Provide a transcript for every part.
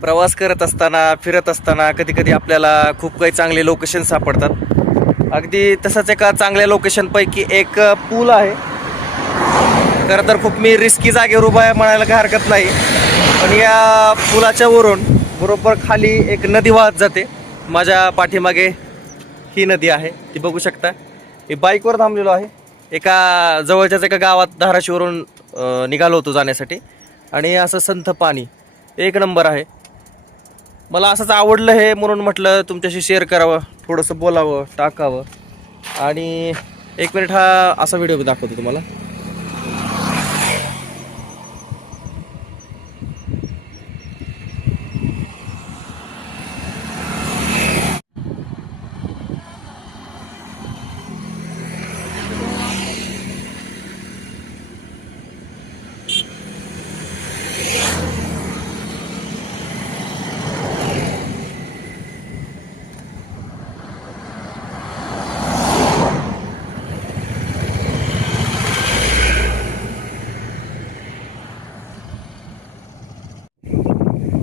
प्रवास करत असताना, फिरत असताना कधी कधी आपल्याला खूप काही चांगले लोकेशन सापडतात. अगदी तसंच एका चांगल्या लोकेशनपैकी एक पूल आहे. खरं तर खूप मी रिस्की जागेवर उभा आहे म्हणायला काही हरकत नाही, पण या पुलाच्या वरून बरोबर खाली एक नदी वाहत जाते. माझ्या पाठीमागे ही नदी आहे, ती बघू शकता. मी बाईकवर थांबलेलो आहे. जवळच्याच एका गावात धाराशिवरून निघालो होतो जाण्यासाठी. आणि असं संथ पाणी एक नंबर आहे. मला असंच आवडलं हे म्हणून म्हटलं तुमच्याशी शेअर करावं, थोडंसं बोलावं, टाकावं. आणि एक मिनिट हा असा व्हिडिओ दाखवतो तुम्हाला.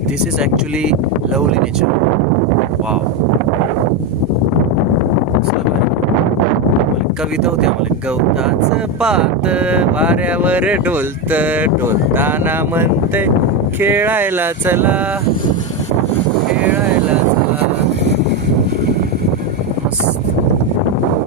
This is actually lovely nature. Wow, कविता होती आम्हाला. गवताच पात वाऱ्यावर डोलत, डोलताना म्हणते खेळायला चला, खेळायला चला.